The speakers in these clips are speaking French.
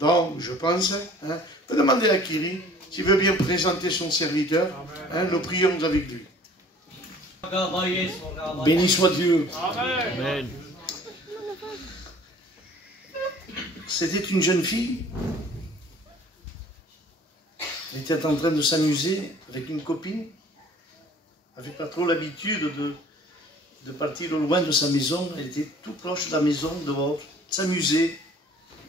Donc, je pense, hein, peut demander à Kiri s'il veut bien présenter son serviteur. Hein, nous prions avec lui. Béni soit Dieu. Amen. C'était une jeune fille. Elle était en train de s'amuser avec une copine. Elle n'avait pas trop l'habitude de partir au loin de sa maison. Elle était tout proche de la maison, dehors, s'amuser.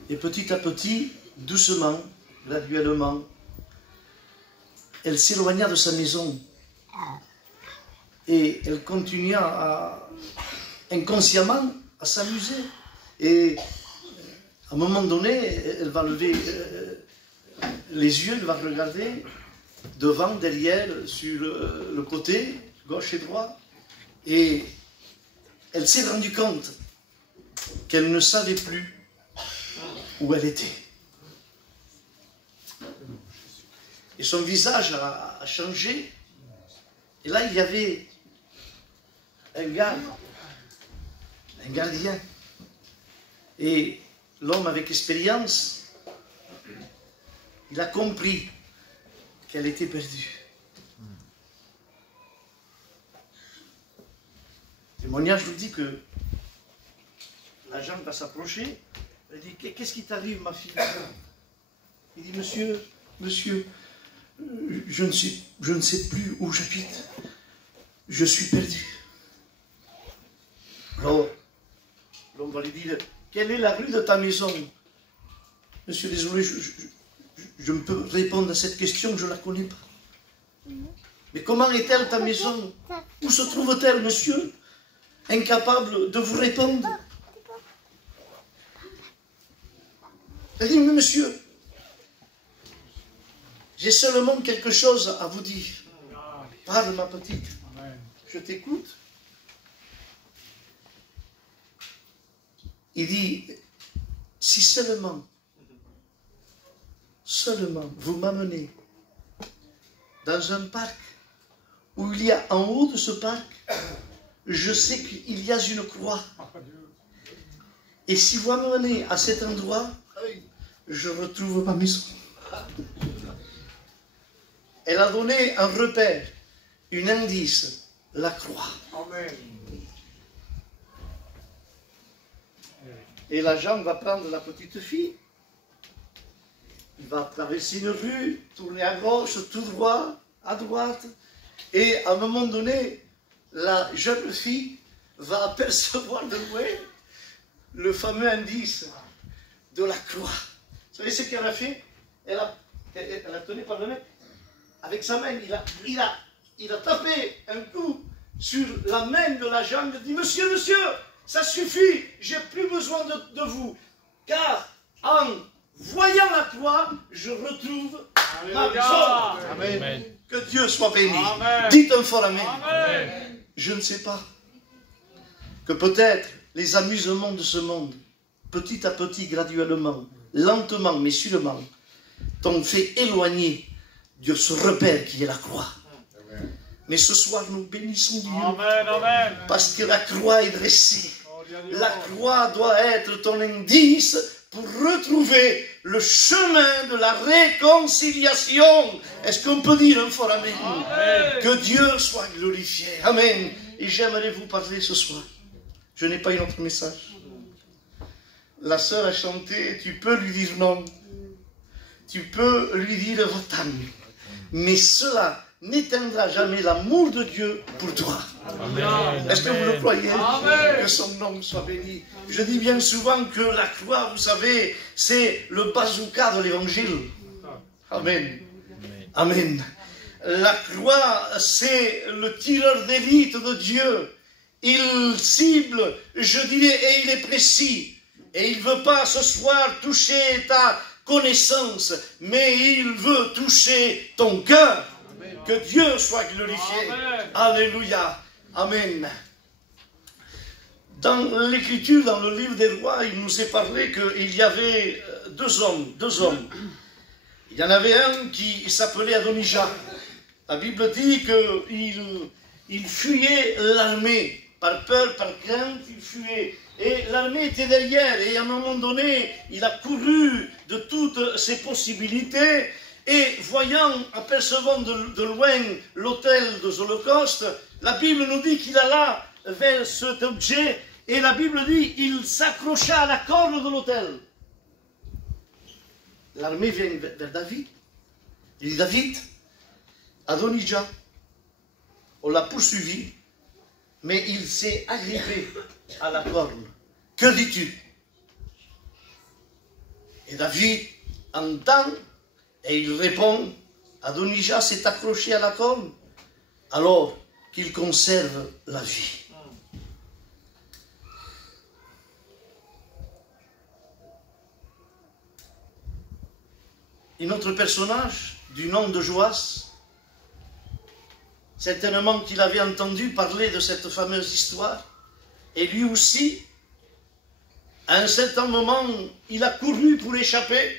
Et petit à petit, doucement, graduellement, elle s'éloigna de sa maison. Et elle continua inconsciemment à s'amuser. Et à un moment donné, elle va lever les yeux, elle va regarder devant, derrière, sur le côté, gauche et droit. Et elle s'est rendue compte qu'elle ne savait plus où elle était. Et son visage a changé. Et là, il y avait un gardien. Et l'homme avec expérience, il a compris qu'elle était perdue. Le témoignage nous dit que l'agent va s'approcher. Il dit, qu'est-ce qui t'arrive, ma fille? Il dit, monsieur, je ne sais plus où j'habite. Je suis perdu. Alors, l'homme va lui dire, quelle est la rue de ta maison? Monsieur, désolé, je ne peux répondre à cette question, je ne la connais pas. Mais comment est-elle ta maison? Où se trouve-t-elle, monsieur? Incapable de vous répondre. Elle dit, mais monsieur, j'ai seulement quelque chose à vous dire. Parle, ma petite. Je t'écoute. Il dit, si seulement vous m'amenez dans un parc où il y a en haut de ce parc, je sais qu'il y a une croix. Et si vous m'amenez à cet endroit, je retrouve ma maison. Elle a donné un repère, un indice, la croix. Amen. Et l'agent va prendre la petite fille, il va traverser une rue, tourner à gauche, tout droit, à droite, et à un moment donné, la jeune fille va apercevoir de loin le fameux indice de la croix. Vous savez ce qu'elle a fait? Elle a tenu par le nez, avec sa main, il a tapé un coup sur la main de l'agent, il a dit, monsieur, ça suffit, j'ai plus besoin de vous, car en voyant la croix, je retrouve ma maison. Amen. Que Dieu soit béni. Amen. Dites un fort amen. Amen. Je ne sais pas, que peut-être les amusements de ce monde, petit à petit, graduellement, lentement mais sûrement, t'ont fait éloigner de ce repère qui est la croix. Amen. Mais ce soir, nous bénissons Dieu. Amen, amen. Parce que la croix est dressée. La croix doit être ton indice pour retrouver le chemin de la réconciliation. Est-ce qu'on peut dire un fort amen? Amen. Que Dieu soit glorifié. Amen. Et j'aimerais vous parler ce soir. Je n'ai pas un autre message. La sœur a chanté, tu peux lui dire non. Tu peux lui dire va-t'en. Mais cela n'éteindra jamais l'amour de Dieu pour toi. Est-ce que vous le croyez? Amen. Que son nom soit béni. Je dis bien souvent que la croix, vous savez, c'est le bazooka de l'évangile. Amen. Amen. La croix, c'est le tireur d'élite de Dieu. Il cible, je dirais, et il est précis. Et il ne veut pas ce soir toucher ta connaissance, mais il veut toucher ton cœur. Que Dieu soit glorifié. Amen. Alléluia. Amen. Dans l'Écriture, dans le livre des rois, il nous est parlé qu'il y avait deux hommes. Il y en avait un qui s'appelait Adonijah. La Bible dit qu'il fuyait l'armée. Par peur, par crainte, il fuyait. et l'armée était derrière, et à un moment donné, il a couru de toutes ses possibilités, et voyant, apercevant de loin l'autel des holocaustes, la Bible nous dit qu'il alla vers cet objet, et la Bible dit il s'accrocha à la corne de l'autel. L'armée vient vers David. Il dit David, Adonijah, on l'a poursuivi, mais il s'est agrippé à la corne. Que dis-tu? Et David entend et il répond, Adonijah s'est accroché à la corne, alors qu'il conserve la vie. Un autre personnage du nom de Joas, certainement qu'il avait entendu parler de cette fameuse histoire, et lui aussi, à un certain moment, il a couru pour échapper,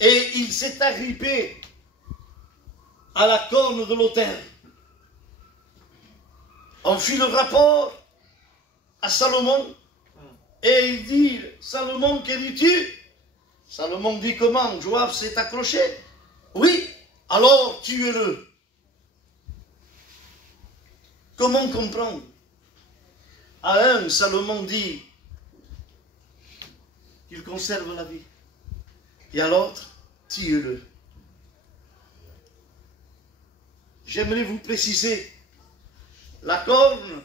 et il s'est agrippé à la corne de l'autel. On fit le rapport à Salomon, et il dit, Salomon, que dis-tu? Salomon dit comment? Joab s'est accroché? Oui, alors tue-le. Comment comprendre? À un, Salomon dit qu'il conserve la vie. Et à l'autre, tue-le. J'aimerais vous préciser, la corne,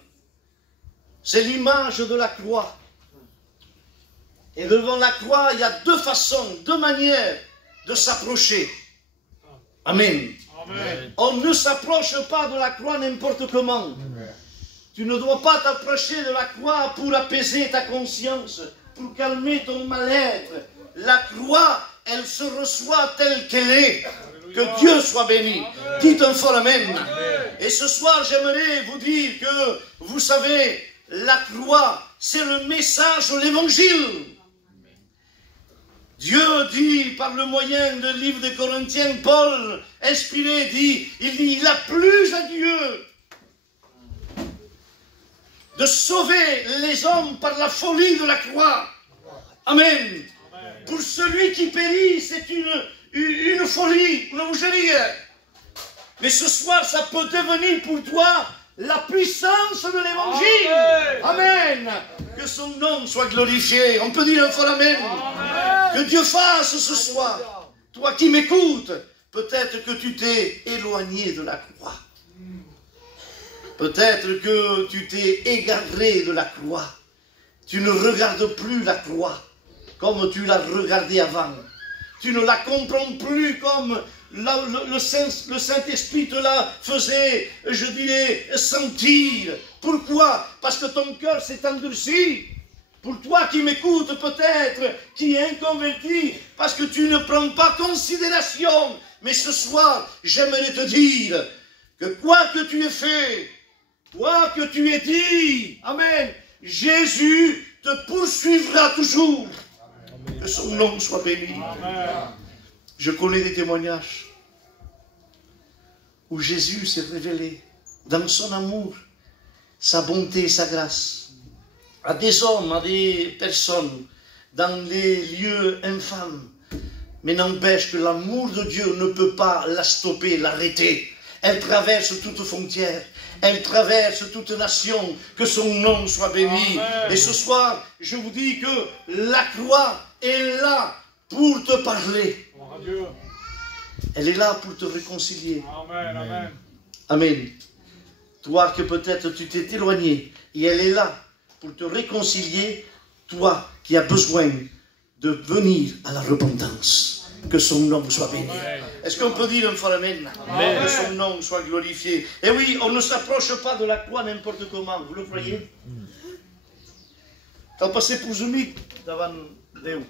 c'est l'image de la croix. Et devant la croix, il y a deux façons, deux manières de s'approcher. Amen. Amen. On ne s'approche pas de la croix n'importe comment. Amen. Tu ne dois pas t'approcher de la croix pour apaiser ta conscience, pour calmer ton mal-être. La croix, elle se reçoit telle qu'elle est. Que Dieu soit béni. Amen. Dites un fort Amen. Amen. Et ce soir, j'aimerais vous dire que, vous savez, la croix, c'est le message de l'Évangile. Dieu dit, par le moyen du livre des Corinthiens, Paul, inspiré, il a plu à Dieu de sauver les hommes par la folie de la croix. Amen. Amen. Pour celui qui périt, c'est une folie, une boucherie. Mais ce soir, ça peut devenir pour toi la puissance de l'Évangile. Amen. Amen. Que son nom soit glorifié. On peut dire un fort Amen. Amen. Que Dieu fasse ce soir. Toi qui m'écoutes, peut-être que tu t'es éloigné de la croix. Peut-être que tu t'es égaré de la croix. Tu ne regardes plus la croix comme tu l'as regardée avant. Tu ne la comprends plus comme le Saint-Esprit te la faisait, je dirais, sentir. Pourquoi? Parce que ton cœur s'est endurci. Pour toi qui m'écoutes peut-être, qui est inconverti, parce que tu ne prends pas considération. Mais ce soir, j'aimerais te dire que quoi que tu aies fait, quoi que tu aies dit, Amen, Jésus te poursuivra toujours. Amen. Que son nom soit béni. Amen. Je connais des témoignages où Jésus s'est révélé dans son amour, sa bonté et sa grâce à des hommes, à des personnes dans les lieux infâmes. Mais n'empêche que l'amour de Dieu ne peut pas la stopper, l'arrêter. Elle traverse toute frontière, elle traverse toute nation, que son nom soit béni. Amen. Et ce soir, je vous dis que la croix est là pour te parler. Adieu. Elle est là pour te réconcilier. Amen, amen. Amen. Toi que peut-être tu t'es éloigné, et elle est là pour te réconcilier, toi qui as besoin de venir à la repentance. Que son nom soit béni. Est-ce qu'on peut dire un fort Amen? Amen. Que son nom soit glorifié. Et oui, on ne s'approche pas de la croix n'importe comment, vous le croyez? Quand passez pour Zumik devant Dieu.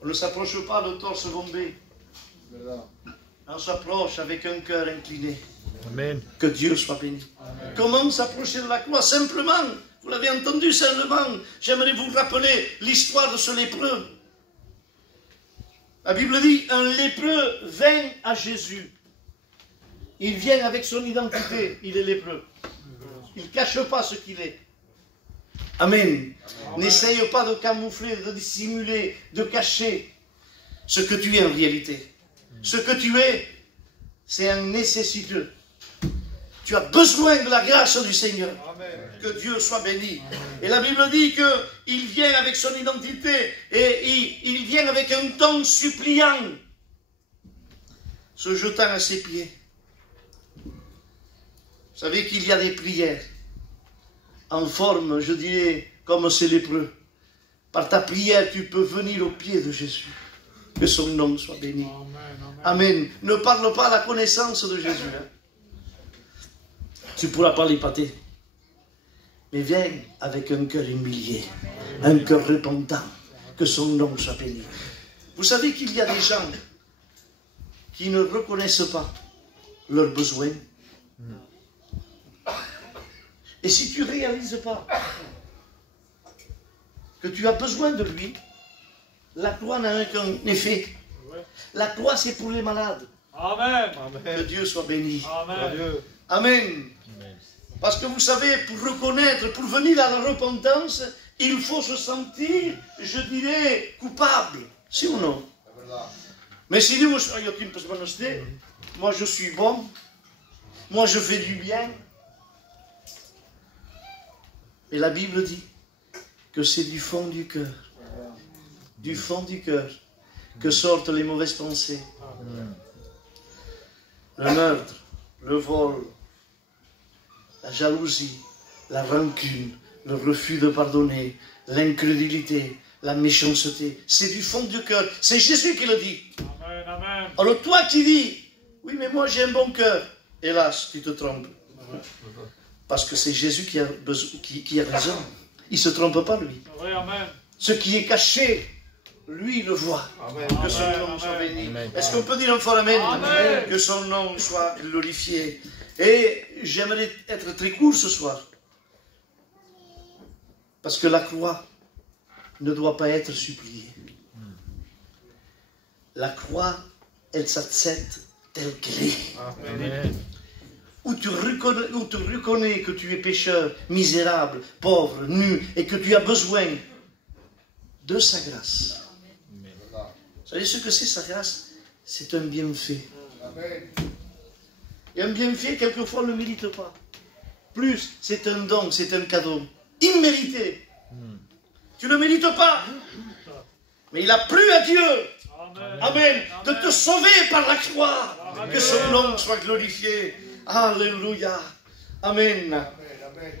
On ne s'approche pas de torse bombé. On s'approche avec un cœur incliné. Amen. Que Dieu soit béni. Amen. Comment s'approcher de la croix? Simplement, vous l'avez entendu simplement, j'aimerais vous rappeler l'histoire de ce lépreux. La Bible dit, un lépreux vint à Jésus. Il vient avec son identité, il est lépreux. Il ne cache pas ce qu'il est. Amen. N'essaye pas de camoufler, de dissimuler, de cacher ce que tu es en réalité. Ce que tu es, c'est un nécessiteux. Tu as besoin de la grâce du Seigneur. Amen. Que Dieu soit béni. Amen. Et la Bible dit qu'il vient avec son identité et il vient avec un ton suppliant, se jetant à ses pieds. Vous savez qu'il y a des prières en forme, je dirais, comme ces lépreux. Par ta prière, tu peux venir au pied de Jésus. Que son nom soit béni. Amen. Amen. Ne parle pas à la connaissance de Jésus. Hein. Tu ne pourras pas l'épater. Mais viens avec un cœur humilié, un cœur repentant. Que son nom soit béni. Vous savez qu'il y a des gens qui ne reconnaissent pas leurs besoins. Et si tu ne réalises pas que tu as besoin de lui, la croix n'a aucun effet. La croix, c'est pour les malades. Amen. Que Dieu soit béni. Amen. Amen. Parce que vous savez, pour reconnaître, pour venir à la repentance, il faut se sentir, je dirais, coupable. Si ou non? Mais si nous, moi je suis bon, moi je fais du bien. Et la Bible dit que c'est du fond du cœur, que sortent les mauvaises pensées. Le meurtre, le vol, la jalousie, la rancune, le refus de pardonner, l'incrédulité, la méchanceté. C'est du fond du cœur. C'est Jésus qui le dit. Amen, amen. Alors toi qui dis, oui mais moi j'ai un bon cœur, hélas, tu te trompes. Parce que c'est Jésus qui a raison. Il ne se trompe pas lui. Amen. Ce qui est caché, lui le voit. Amen. Que son nom soit béni. Est-ce qu'on peut dire un fort amen? Amen. Que son nom soit glorifié. Et j'aimerais être très court ce soir. Parce que la croix ne doit pas être suppliée. La croix, elle s'accepte telle qu'elle est. Amen. Où tu reconnais que tu es pécheur, misérable, pauvre, nu, et que tu as besoin de sa grâce. Amen. Vous savez ce que c'est sa grâce? C'est un bienfait. Amen. Et un bienfait, quelquefois, on ne le mérite pas. Plus, c'est un don, c'est un cadeau. Immérité. Tu ne le mérites pas. Mais il a plu à Dieu. Amen. Amen. De te sauver par la croix. Amen. Que son nom soit glorifié. Alléluia. Amen. Amen.